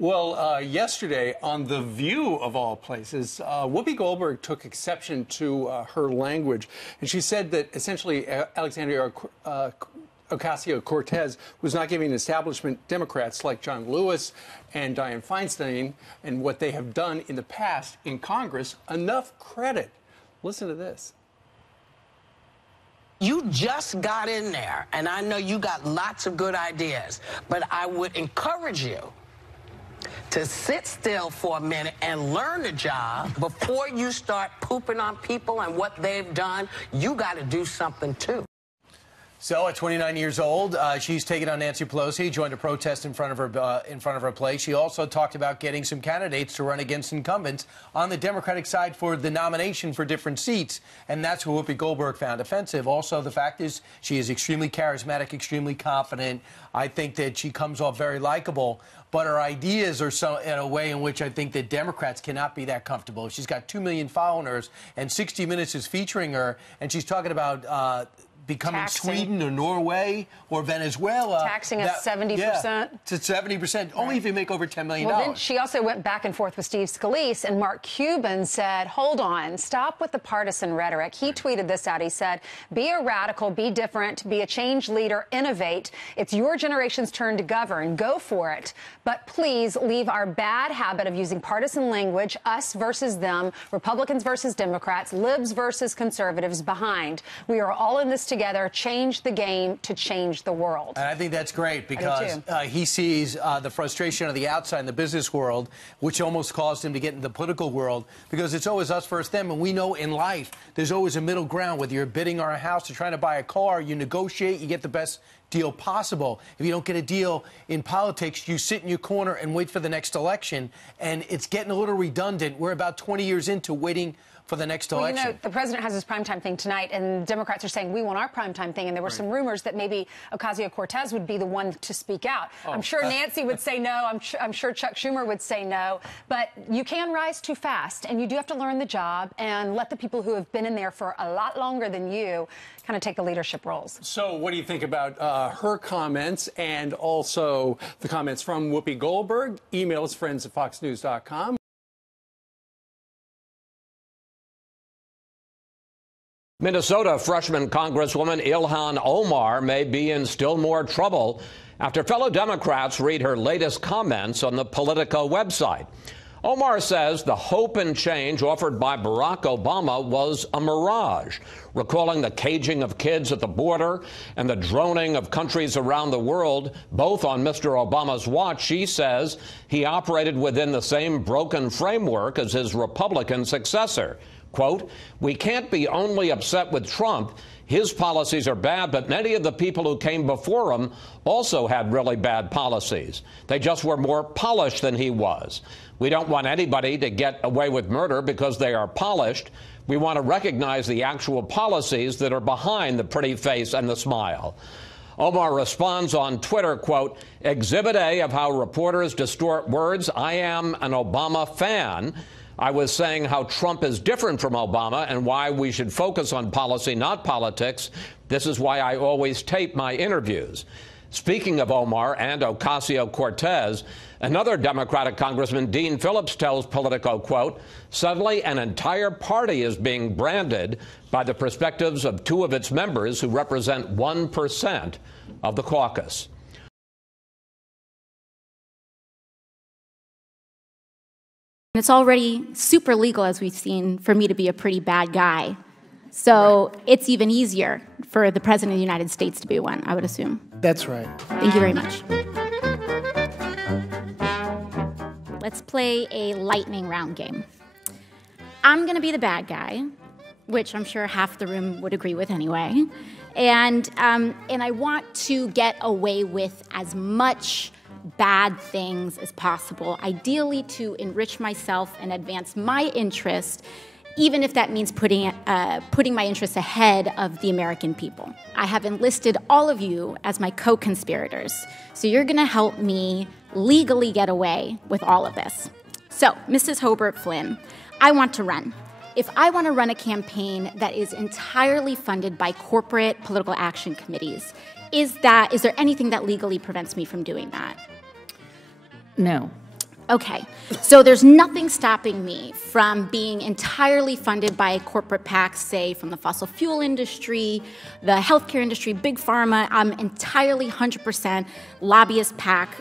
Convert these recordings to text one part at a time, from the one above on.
Well, yesterday on The View, of all places, Whoopi Goldberg took exception to her language. And she said that essentially Alexandria Ocasio-Cortez was not giving establishment Democrats like John Lewis and Dianne Feinstein and what they have done in the past in Congress enough credit. Listen to this. You just got in there, and I know you got lots of good ideas, but I would encourage you to sit still for a minute and learn the job before you start pooping on people and what they've done. You got to do something, too. So, at 29 years old, she's taken on Nancy Pelosi, joined a protest in front of her place. She also talked about getting some candidates to run against incumbents on the Democratic side for the nomination for different seats, and that's what Whoopi Goldberg found offensive. Also, the fact is she is extremely charismatic, extremely confident. I think that she comes off very likable, but her ideas are so in a way in which I think that Democrats cannot be that comfortable. She's got 2 million followers, and 60 Minutes is featuring her, and she's talking about becoming Sweden or Norway or Venezuela. Taxing at 70%. Yeah, to 70%, only if you make over $10 million. Well, then she also went back and forth with Steve Scalise, and Mark Cuban said, hold on, stop with the partisan rhetoric. He tweeted this out. He said, be a radical, be different, be a change leader, innovate. It's your generation's turn to govern. Go for it. But please leave our bad habit of using partisan language, us versus them, Republicans versus Democrats, libs versus conservatives behind. We are all in this together. Change the game to change the world. And I think that's great because he sees the frustration of the outside in the business world, which almost caused him to get into the political world, because it's always us versus them. And we know in life there's always a middle ground. Whether you're bidding on a house or trying to buy a car, you negotiate, you get the best deal possible. If you don't get a deal in politics, you sit in your corner and wait for the next election. And it's getting a little redundant. We're about 20 years into waiting for the next election. Well, you know, the president has his primetime thing tonight, and Democrats are saying we want our primetime thing. And there were some rumors that maybe Ocasio-Cortez would be the one to speak out. I'm sure Nancy would say no. I'm sure Chuck Schumer would say no. But you can rise too fast, and you do have to learn the job and let the people who have been in there for a lot longer than you kind of take the leadership roles. So what do you think about her comments and also the comments from Whoopi Goldberg? Email us, friends@foxnews.com. Minnesota freshman Congresswoman Ilhan Omar may be in still more trouble after fellow Democrats read her latest comments on the Politico website. Omar says the hope and change offered by Barack Obama was a mirage, recalling the caging of kids at the border and the droning of countries around the world, both on Mr. Obama's watch. She says he operated within the same broken framework as his Republican successor. Quote, we can't be only upset with Trump. His policies are bad, but many of the people who came before him also had really bad policies. They just were more polished than he was. We don't want anybody to get away with murder because they are polished. We want to recognize the actual policies that are behind the pretty face and the smile. Omar responds on Twitter, quote, Exhibit A of how reporters distort words. I am an Obama fan. I was saying how Trump is different from Obama and why we should focus on policy, not politics. This is why I always tape my interviews. Speaking of Omar and Ocasio-Cortez, another Democratic Congressman, Dean Phillips, tells Politico, quote, suddenly an entire party is being branded by the perspectives of two of its members who represent 1% of the caucus. It's already super legal, as we've seen, for me to be a pretty bad guy. So it's even easier for the President of the United States to be one, I would assume. That's right. Thank you very much. Let's play a lightning round game. I'm going to be the bad guy, which I'm sure half the room would agree with anyway. And I want to get away with as much bad things as possible, ideally to enrich myself and advance my interest, even if that means putting my interests ahead of the American people. I have enlisted all of you as my co-conspirators, so you're going to help me legally get away with all of this. So, Mrs. Hobart Flynn, I want to run. If I want to run a campaign that is entirely funded by corporate political action committees, is there anything that legally prevents me from doing that? No. Okay, so there's nothing stopping me from being entirely funded by corporate PACs, say from the fossil fuel industry, the healthcare industry, big pharma. I'm entirely 100% lobbyist PAC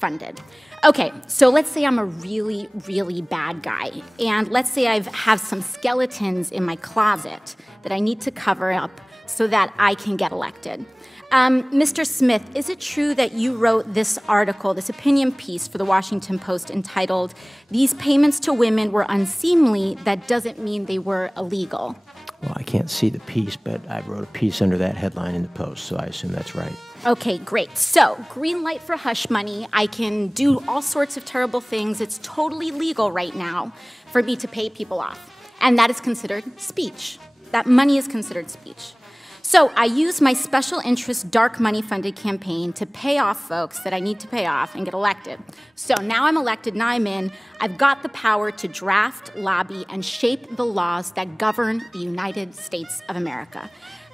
funded. Okay, so let's say I'm a really, really bad guy, and let's say I have some skeletons in my closet that I need to cover up so that I can get elected. Mr. Smith, is it true that you wrote this article, this opinion piece for the Washington Post entitled, "These payments to women were unseemly, that doesn't mean they were illegal"? Well, I can't see the piece, but I wrote a piece under that headline in the Post, so I assume that's right. Okay, great. So, green light for hush money. I can do all sorts of terrible things. It's totally legal right now for me to pay people off. And that is considered speech. That money is considered speech. So I use my special interest dark money funded campaign to pay off folks that I need to pay off and get elected. So now I'm elected, now I'm in. I've got the power to draft, lobby, and shape the laws that govern the United States of America.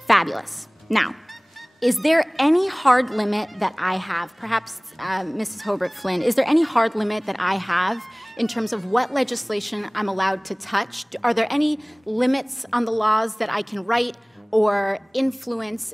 Fabulous. Now, is there any hard limit that I have? Perhaps Mrs. Hobart Flynn, is there any hard limit that I have in terms of what legislation I'm allowed to touch? Are there any limits on the laws that I can write or influence,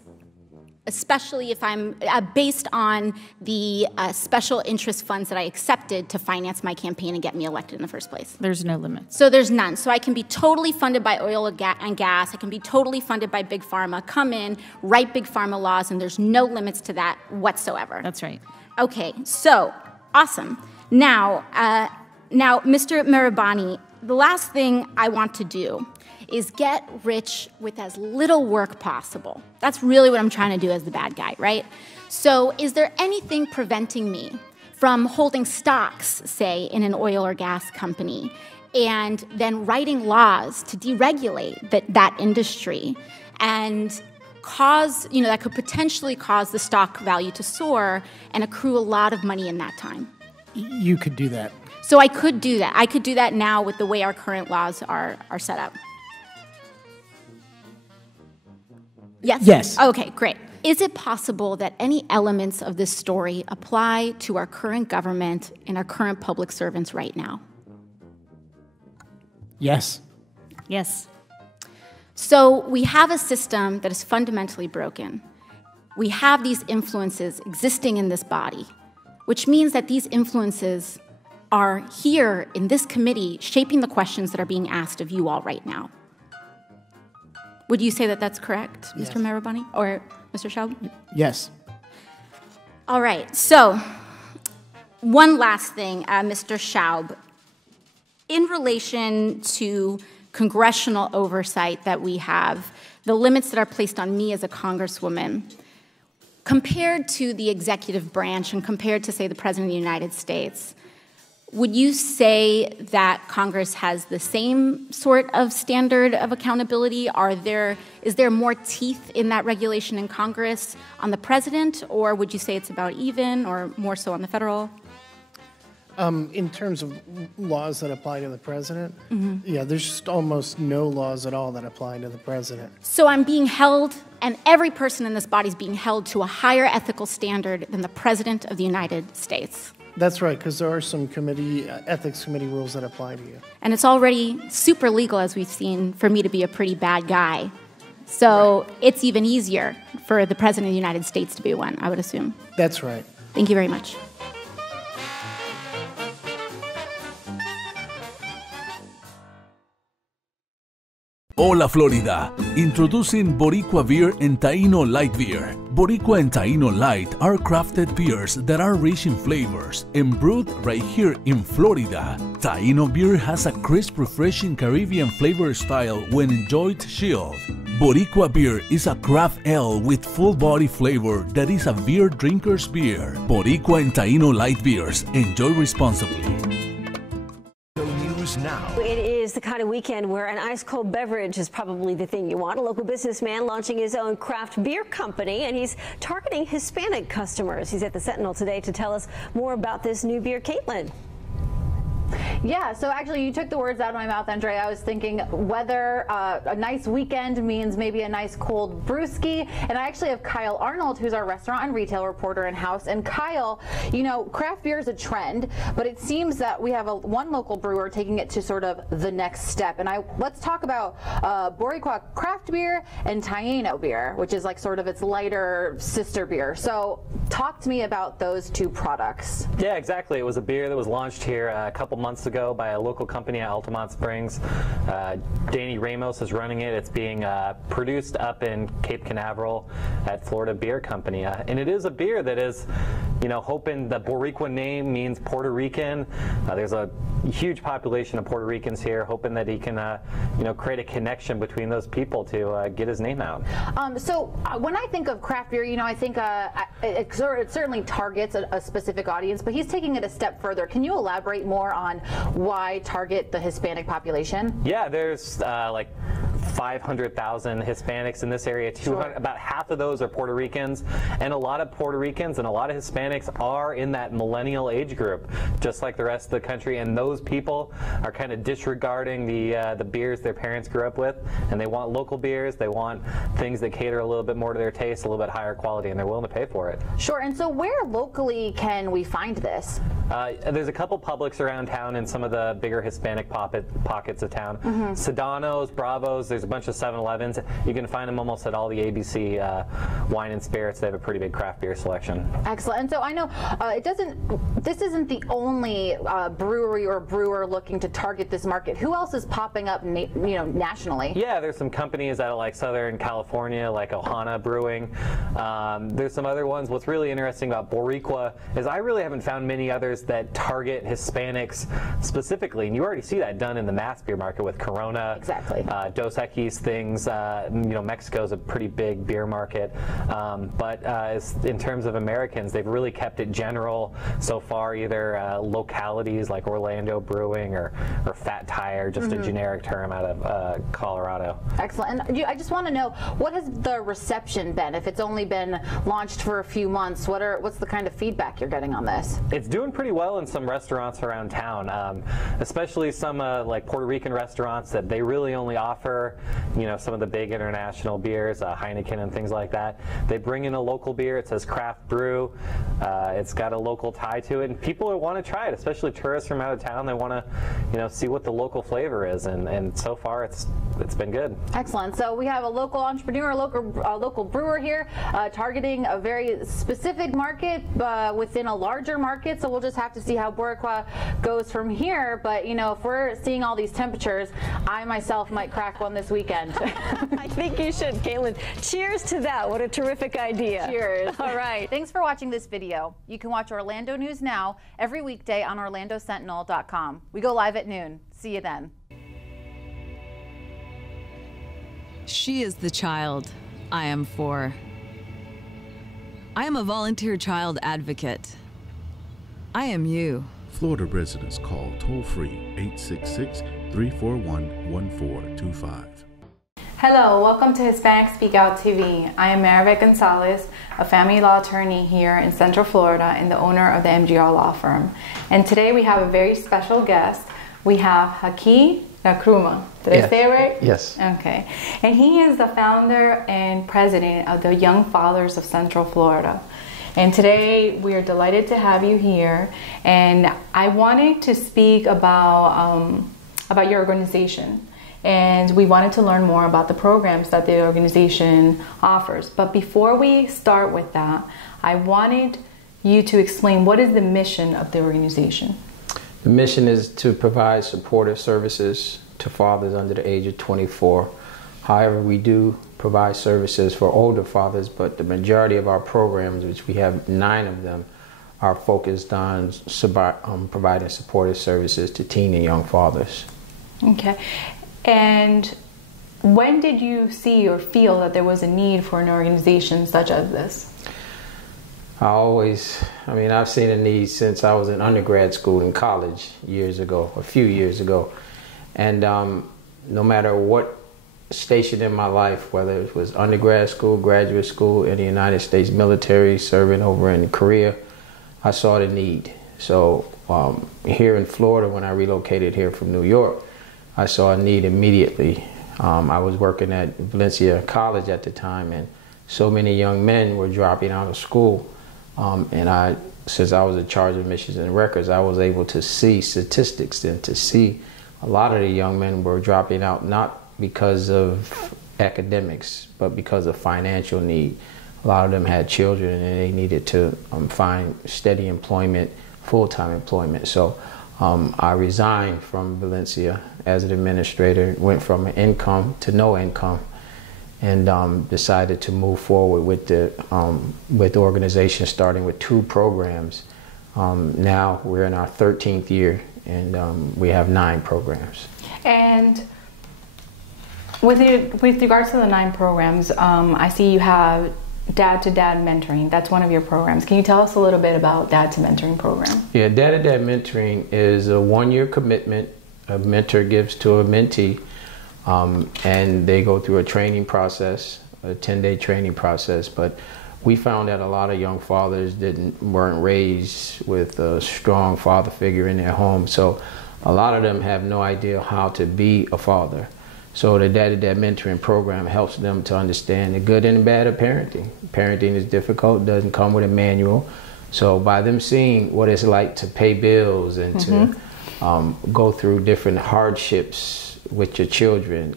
especially if I'm based on the special interest funds that I accepted to finance my campaign and get me elected in the first place? There's no limit. So there's none. So I can be totally funded by oil and gas. I can be totally funded by Big Pharma, come in, write Big Pharma laws, and there's no limits to that whatsoever. That's right. Okay, so awesome. Now, Mr. Mirabani, the last thing I want to do is get rich with as little work possible. That's really what I'm trying to do as the bad guy, right? So is there anything preventing me from holding stocks, say, in an oil or gas company, and then writing laws to deregulate that industry and cause, that could potentially cause the stock value to soar and accrue a lot of money in that time? You could do that. So I could do that. I could do that now with the way our current laws are set up. Yes? Yes. Okay, great. Is it possible that any elements of this story apply to our current government and our current public servants right now? Yes. Yes. So we have a system that is fundamentally broken. We have these influences existing in this body, which means that these influences are here in this committee shaping the questions that are being asked of you all right now. Would you say that that's correct, Yes. Mr. Mirabani or Mr. Schaub? Yes. All right, so one last thing, Mr. Schaub. In relation to congressional oversight that we have, the limits that are placed on me as a congresswoman, compared to the executive branch and compared to, say, the President of the United States, would you say that Congress has the same sort of standard of accountability? Is there more teeth in that regulation in Congress on the president, or would you say it's about even, or more so on the federal? In terms of laws that apply to the president, yeah, there's just almost no laws at all that apply to the president. So I'm being held, and every person in this body is being held to a higher ethical standard than the President of the United States. That's right, because there are some ethics committee rules that apply to you. And it's already super legal, as we've seen, for me to be a pretty bad guy. So it's even easier for the President of the United States to be one, I would assume. That's right. Thank you very much. Hola Florida, introducing Boricua Beer and Taino Light Beer. Boricua and Taino Light are crafted beers that are rich in flavors and brewed right here in Florida. Taino beer has a crisp, refreshing Caribbean flavor style when enjoyed chilled. Boricua beer is a craft ale with full body flavor that is a beer drinker's beer. Boricua and Taino Light Beers. Enjoy responsibly. Now. It is the kind of weekend where an ice-cold beverage is probably the thing you want. A local businessman launching his own craft beer company, and he's targeting Hispanic customers. He's at the Sentinel today to tell us more about this new beer. Caitlin. Yeah, so actually you took the words out of my mouth, Andre. I was thinking whether a nice weekend means maybe a nice cold brewski. And I actually have Kyle Arnold, who's our restaurant and retail reporter in-house. And Kyle, you know, craft beer is a trend, but it seems that we have one local brewer taking it to sort of the next step. And let's talk about Boricua craft beer and Taino beer, which is like sort of its lighter sister beer. So talk to me about those two products. Yeah, exactly. It was a beer that was launched here a couple months ago by a local company at Altamont Springs. Danny Ramos is running it. It's being produced up in Cape Canaveral at Florida Beer Company. And it is a beer that is, you know, hoping the Boricua name means Puerto Rican. There's a huge population of Puerto Ricans here, hoping that he can, you know, create a connection between those people to get his name out. So when I think of craft beer, you know, I think it certainly targets a specific audience, but he's taking it a step further. Can you elaborate more on why target the Hispanic population? Yeah, there's like 500,000 Hispanics in this area. About half of those are Puerto Ricans, and a lot of Puerto Ricans and a lot of Hispanics are in that millennial age group, just like the rest of the country. And those people are kind of disregarding the beers their parents grew up with, and they want local beers. They want things that cater a little bit more to their taste, a little bit higher quality, and they're willing to pay for it. Sure. And so where locally can we find this? There's a couple Publix around town in some of the bigger Hispanic pockets of town. Sedano's, Bravo's, there's a bunch of 7-Elevens. You can find them almost at all the ABC wine and spirits. They have a pretty big craft beer selection. Excellent. And so I know this isn't the only brewery or brewer looking to target this market. Who else is popping up, you know, nationally? Yeah, there's some companies out of like Southern California, like Ohana Brewing. There's some other ones. What's really interesting about Boricua is I really haven't found many others that target Hispanics specifically, and you already see that done in the mass beer market with Corona, exactly. Dos Equis things. You know, Mexico's a pretty big beer market, but in terms of Americans, they've really kept it general so far. Either localities like Orlando Brewing or Fat Tire, just a generic term out of Colorado. Excellent. And I just want to know, what has the reception been? If it's only been launched for a few months, what's the kind of feedback you're getting on this? It's doing pretty well in some restaurants around town, especially some like Puerto Rican restaurants that they really only offer, you know, some of the big international beers, Heineken and things like that. They bring in a local beer. It says craft brew. It's got a local tie to it, and people want to try it, especially tourists from out of town. They want to, you know, see what the local flavor is, and so far it's been good. Excellent. So we have a local entrepreneur, a local brewer here, targeting a very specific market within a larger market. So we'll just have to see how Boricua goes from here. But you know, if we're seeing all these temperatures, I myself might crack one this weekend. I think you should, Caitlin. Cheers to that. What a terrific idea. Cheers. All right. Thanks for watching this video. You can watch Orlando News Now every weekday on OrlandoSentinel.com. We go live at noon. See you then. She is the child I am for. I am a volunteer child advocate. I am you. Florida residents call toll-free 866-341-1425. Hello, welcome to Hispanic Speak Out TV. I am Maribeth Gonzalez, a family law attorney here in Central Florida and the owner of the MGR Law Firm. And today we have a very special guest. We have Haki Nkrumah. Did I say it right? Yes. Okay. And he is the founder and president of the Young Fathers of Central Florida. And today we are delighted to have you here. And I wanted to speak about your organization. And we wanted to learn more about the programs that the organization offers. But before we start with that, I wanted you to explain what is the mission of the organization. The mission is to provide supportive services to fathers under the age of 24. However, we do provide services for older fathers, but the majority of our programs, which we have 9 of them, are focused on providing supportive services to teen and young fathers. Okay. And when did you see or feel that there was a need for an organization such as this? I've seen a need since I was in undergrad school and college a few years ago. And no matter what station in my life, whether it was undergrad school, graduate school, in the United States military, serving over in Korea, I saw the need. So here in Florida, when I relocated here from New York, I saw a need immediately. I was working at Valencia College at the time, and so many young men were dropping out of school. And since I was in charge of admissions and records, I was able to see statistics and to see a lot of the young men were dropping out not because of academics, but because of financial need. A lot of them had children and they needed to find steady employment, full-time employment. So I resigned from Valencia as an administrator, went from an income to no income, and decided to move forward with the organization, starting with 2 programs. Now we're in our 13th year, and we have 9 programs. And with regards to the 9 programs, I see you have Dad-to-Dad Mentoring. That's one of your programs. Can you tell us a little bit about Dad to Mentoring program? Yeah, Dad-to-Dad Mentoring is a 1-year commitment a mentor gives to a mentee, and they go through a training process, a 10-day training process. But we found that a lot of young fathers weren't raised with a strong father figure in their home, so a lot of them have no idea how to be a father. So the Dad-to-Dad Mentoring program helps them to understand the good and the bad of parenting. Parenting is difficult, doesn't come with a manual. So by them seeing what it's like to pay bills and to go through different hardships with your children,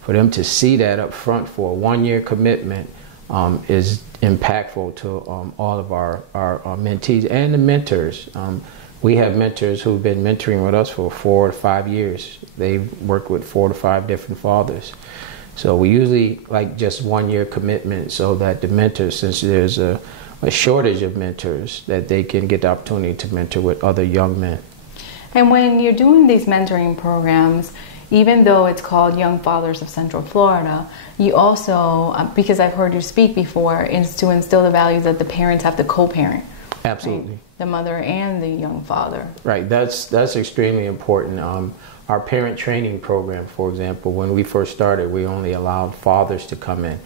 for them to see that up front for a 1-year commitment is impactful to all of our mentees and the mentors. We have mentors who've been mentoring with us for 4 to 5 years. They've worked with 4 to 5 different fathers. So we usually like just 1-year commitment so that the mentors, since there's a shortage of mentors, that they can get the opportunity to mentor with other young men. And when you're doing these mentoring programs, even though it's called Young Fathers of Central Florida, you also, because I've heard you speak before, is to instill the values that the parents have to co-parent. Absolutely. Right? The mother and the young father. Right, that's extremely important. Our parent training program, for example, when we first started, we only allowed fathers to come in.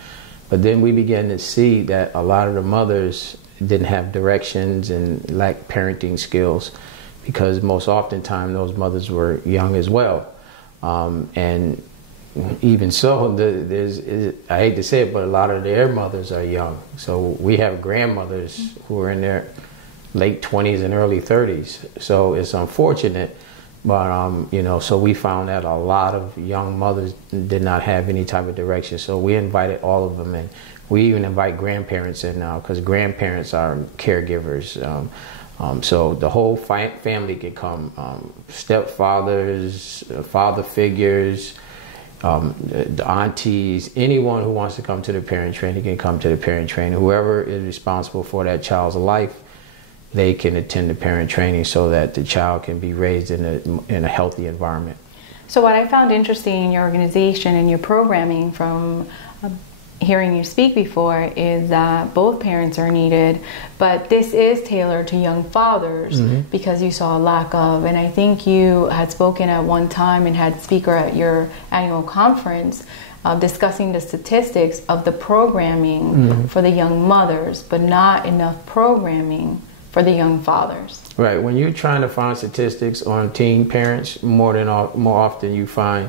But then we began to see that a lot of the mothers didn't have directions and lacked parenting skills, because most oftentimes those mothers were young as well. And even so, I hate to say it, but a lot of their mothers are young. So we have grandmothers who are in their late 20s and early 30s. So it's unfortunate, but so we found that a lot of young mothers did not have any type of direction. So we invited all of them in. We even invite grandparents in now, because grandparents are caregivers. So the whole family can come, stepfathers, father figures, the aunties, anyone who wants to come to the parent training can come to the parent training. Whoever is responsible for that child's life, they can attend the parent training so that the child can be raised in a healthy environment. So what I found interesting in your organization and your programming from hearing you speak before is that both parents are needed, but this is tailored to young fathers because you saw a lack of, and I think you had spoken at one time and had a speaker at your annual conference discussing the statistics of the programming for the young mothers, but not enough programming for the young fathers. Right. When you're trying to find statistics on teen parents, more often you find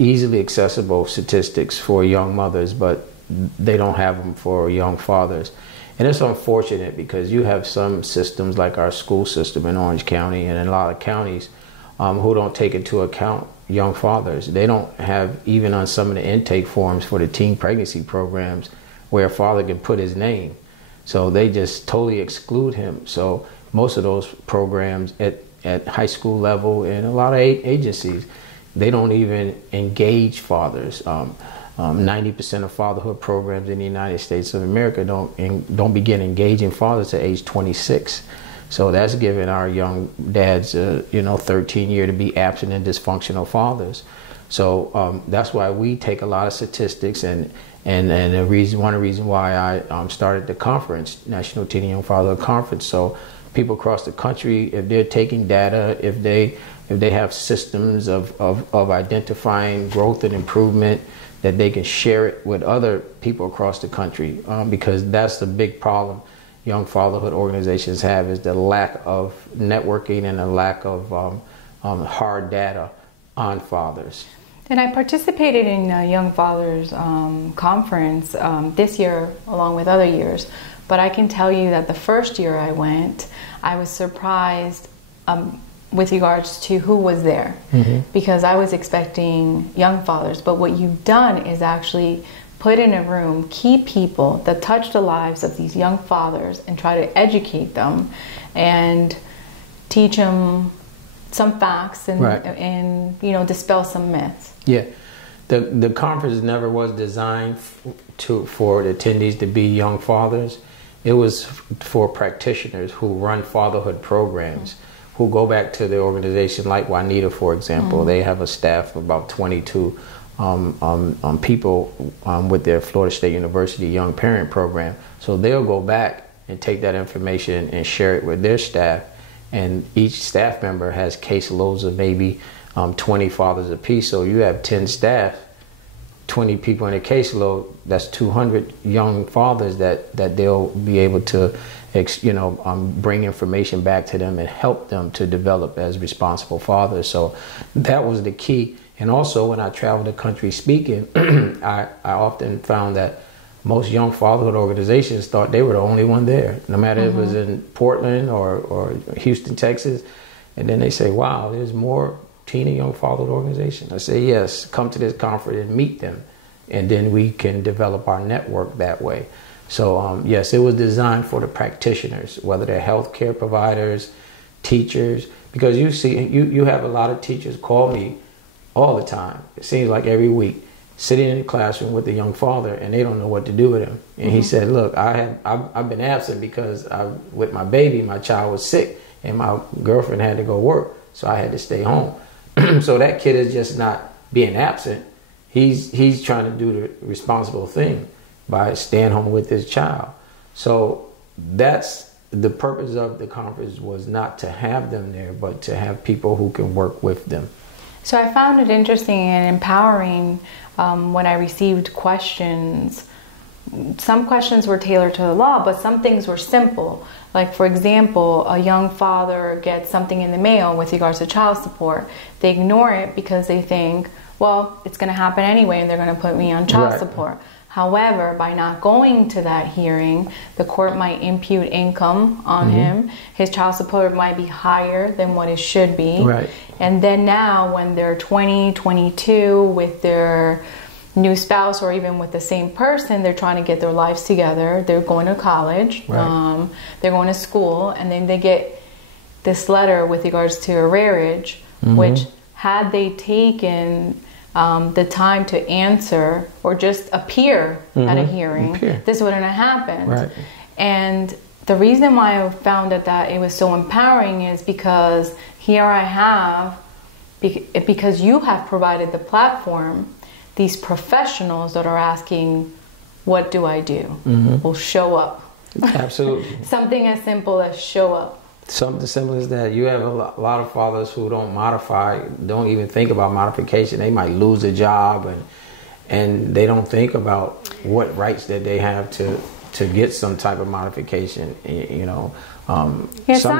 easily accessible statistics for young mothers, but they don't have them for young fathers. And it's unfortunate because you have some systems like our school system in Orange County and in a lot of counties who don't take into account young fathers. They don't have, even on some of the intake forms for the teen pregnancy programs, where a father can put his name. So they just totally exclude him. So most of those programs at high school level and a lot of agencies, they don't even engage fathers. 90% of fatherhood programs in the United States of America don't begin engaging fathers at age 26. So that's giving our young dads, 13 year to be absent and dysfunctional fathers. So that's why we take a lot of statistics, and one of the reasons why I started the conference, National Teen and Young Fatherhood Conference. So people across the country, if they're taking data, if they have systems of identifying growth and improvement, that they can share it with other people across the country, because that's the big problem. young fatherhood organizations have is the lack of networking and the lack of hard data on fathers. And I participated in a Young Fathers conference this year along with other years. But I can tell you that the first year I went, I was surprised with regards to who was there. Because I was expecting young fathers. But what you've done is actually put in a room key people that touch the lives of these young fathers and try to educate them and teach them some facts and, and you know, dispel some myths. Yeah, the conference never was designed for the attendees to be young fathers. It was for practitioners who run fatherhood programs, who go back to the organization like Juanita, for example. They have a staff of about 22 people with their Florida State University Young Parent Program. So they'll go back and take that information and share it with their staff. And each staff member has caseloads of maybe 20 fathers apiece. So you have 10 staff, 20 people in a caseload, that's 200 young fathers that they'll be able to bring information back to them and help them to develop as responsible fathers. So that was the key. And also when I traveled the country speaking, I often found that most young fatherhood organizations thought they were the only one there, no matter if it was in Portland or Houston, Texas. And then they say, wow, there's more teen and young fatherhood organizations. I say, yes, come to this conference and meet them. And then we can develop our network that way. So yes, it was designed for the practitioners, whether they're healthcare providers, teachers, because you see, you have a lot of teachers call me all the time. It seems like every week, sitting in the classroom with a young father, and they don't know what to do with him. And he said, look, I've been absent because with my baby, my child was sick, and my girlfriend had to go work, so I had to stay home. So that kid is just not being absent. He's trying to do the responsible thing by staying home with his child. So that's the purpose of the conference, was not to have them there, but to have people who can work with them. So I found it interesting and empowering when I received questions. Some questions were tailored to the law, but some things were simple. Like, for example, a young father gets something in the mail with regards to child support. They ignore it because they think, well, it's going to happen anyway and they're going to put me on child support. However, by not going to that hearing, the court might impute income on him. His child support might be higher than what it should be. And then now when they're 20, 22 with their new spouse or even with the same person, they're trying to get their lives together. They're going to college, they're going to school, and then they get this letter with regards to arrearage, which had they taken the time to answer or just appear at a hearing, this wouldn't have happened. And the reason why I found that it was so empowering is because here I have, because you have provided the platform, these professionals that are asking, what do I do? Well, show up. Absolutely. Something as simple as show up. Something simple as that. You have a lot of fathers who don't modify, don't even think about modification. They might lose a job and they don't think about what rights that they have to get some type of modification. You know, some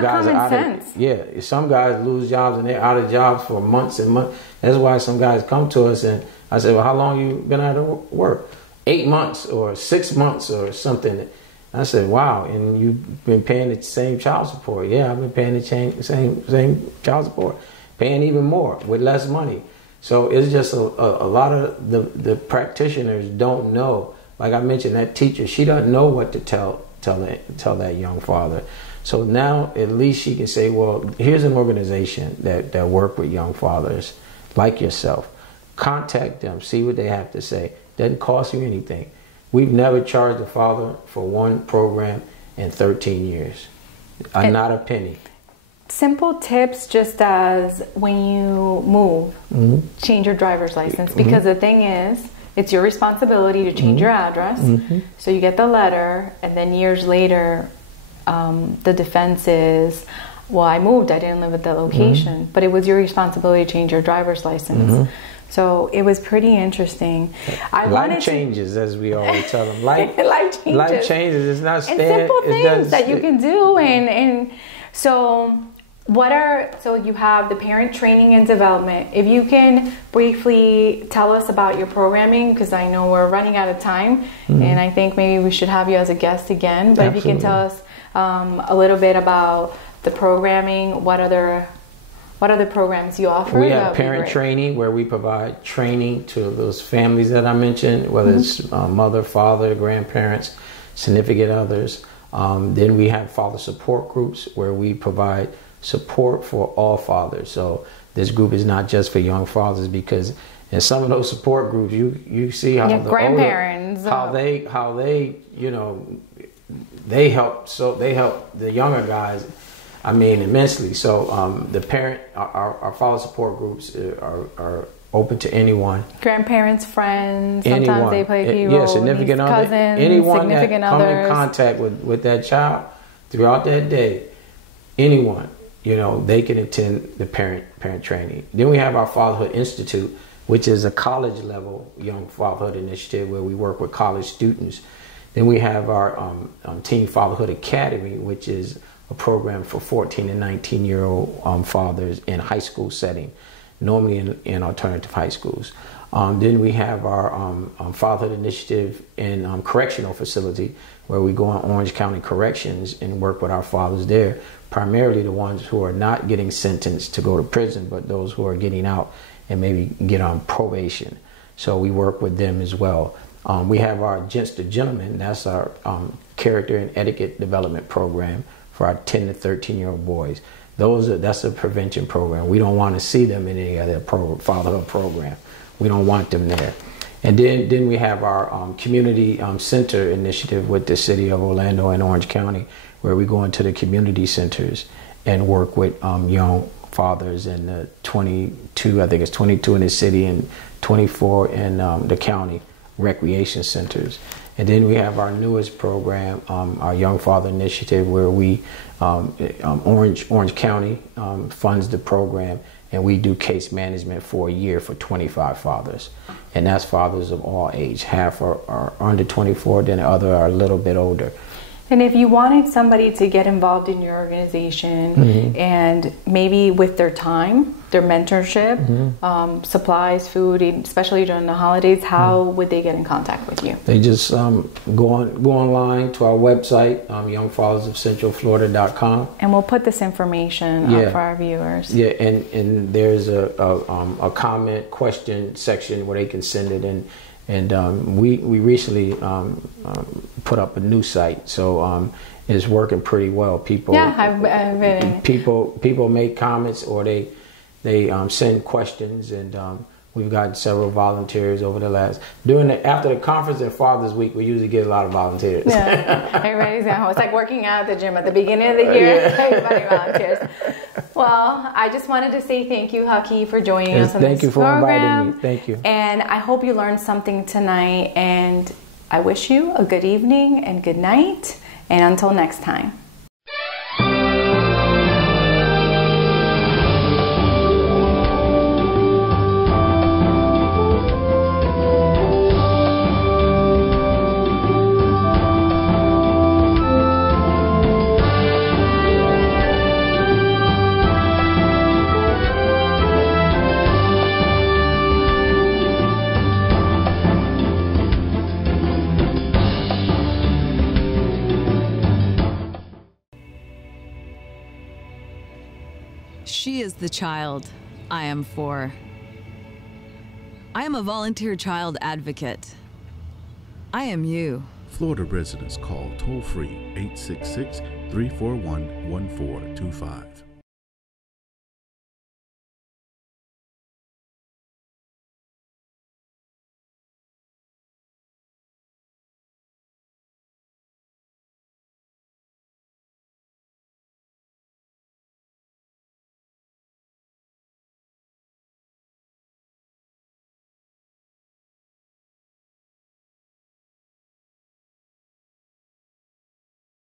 guys are out of, some guys lose jobs and they're out of jobs for months and months. That's why some guys come to us and I say, well, how long you been out of work? 8 months or 6 months or something. I said, wow, and you've been paying the same child support. Yeah, I've been paying the same child support, paying even more with less money. So it's just a lot of the practitioners don't know. Like I mentioned, that teacher, she doesn't know what to tell that young father. So now at least she can say, well, here's an organization that work with young fathers like yourself. Contact them, see what they have to say. Doesn't cost you anything. We've never charged a father for one program in 13 years. Not a penny. Simple tips, just as when you move, change your driver's license. Because the thing is, it's your responsibility to change your address. So you get the letter, and then years later, the defense is, well, I moved, I didn't live at that location. But it was your responsibility to change your driver's license. So it was pretty interesting. Life changes, as we always tell them. Life changes. Life changes. It's not and simple things that you can do. And so so you have the parent training and development. If you can briefly tell us about your programming, because I know we're running out of time, and I think maybe we should have you as a guest again. But Absolutely. If you can tell us a little bit about the programming, what other programs you offer? We have parent training, where we provide training to those families that I mentioned, whether it's mother, father, grandparents, significant others. Then we have father support groups, where we provide support for all fathers. So this group is not just for young fathers, because in some of those support groups, you see how the grandparents, older, how they you know, they help the younger guys, I mean, immensely. So the parent, our father support groups are open to anyone. Grandparents, friends, sometimes anyone. They play key roles. Significant other, cousins, anyone significant that others. come in contact with that child throughout that day, anyone, you know, they can attend the parent training. Then we have our Fatherhood Institute, which is a college level young fatherhood initiative where we work with college students. Then we have our Teen Fatherhood Academy, which is a program for 14 and 19-year-old fathers in high school setting, normally in alternative high schools. Then we have our Fatherhood Initiative in correctional facility, where we go in Orange County Corrections and work with our fathers there, primarily the ones who are not getting sentenced to go to prison, but those who are getting out and maybe get on probation. So we work with them as well. We have our Gents to Gentlemen. That's our character and etiquette development program for our 10 to 13-year-old boys. That's a prevention program. We don't want to see them in any other fatherhood program. We don't want them there. And then we have our community center initiative with the city of Orlando and Orange County, where we go into the community centers and work with young fathers in the 22 in the city and 24 in the county recreation centers. And then we have our newest program, our Young Father Initiative, where we Orange County funds the program, and we do case management for a year for 25 fathers. And that's fathers of all age. Half are under 24, then the other are a little bit older. And if you wanted somebody to get involved in your organization and maybe with their time, their mentorship, supplies, food, especially during the holidays, how would they get in contact with you? They just go online to our website, youngfathersofcentralflorida.com. And we'll put this information up for our viewers. Yeah, and there's a comment question section where they can send it in. And we recently put up a new site, so it's working pretty well. People, people make comments, or they send questions, and we've gotten several volunteers over the last after the conference and Father's Week. We usually get a lot of volunteers. Yeah, everybody's at home. It's like working out at the gym at the beginning of the year. Everybody volunteers. Well, I just wanted to say thank you, Haki, for joining us on this program. Thank you for inviting me. Thank you. And I hope you learned something tonight. And I wish you a good evening and good night. And until next time. She is the child I am for. I am a volunteer child advocate. I am you. Florida residents call toll-free 866-341-1425.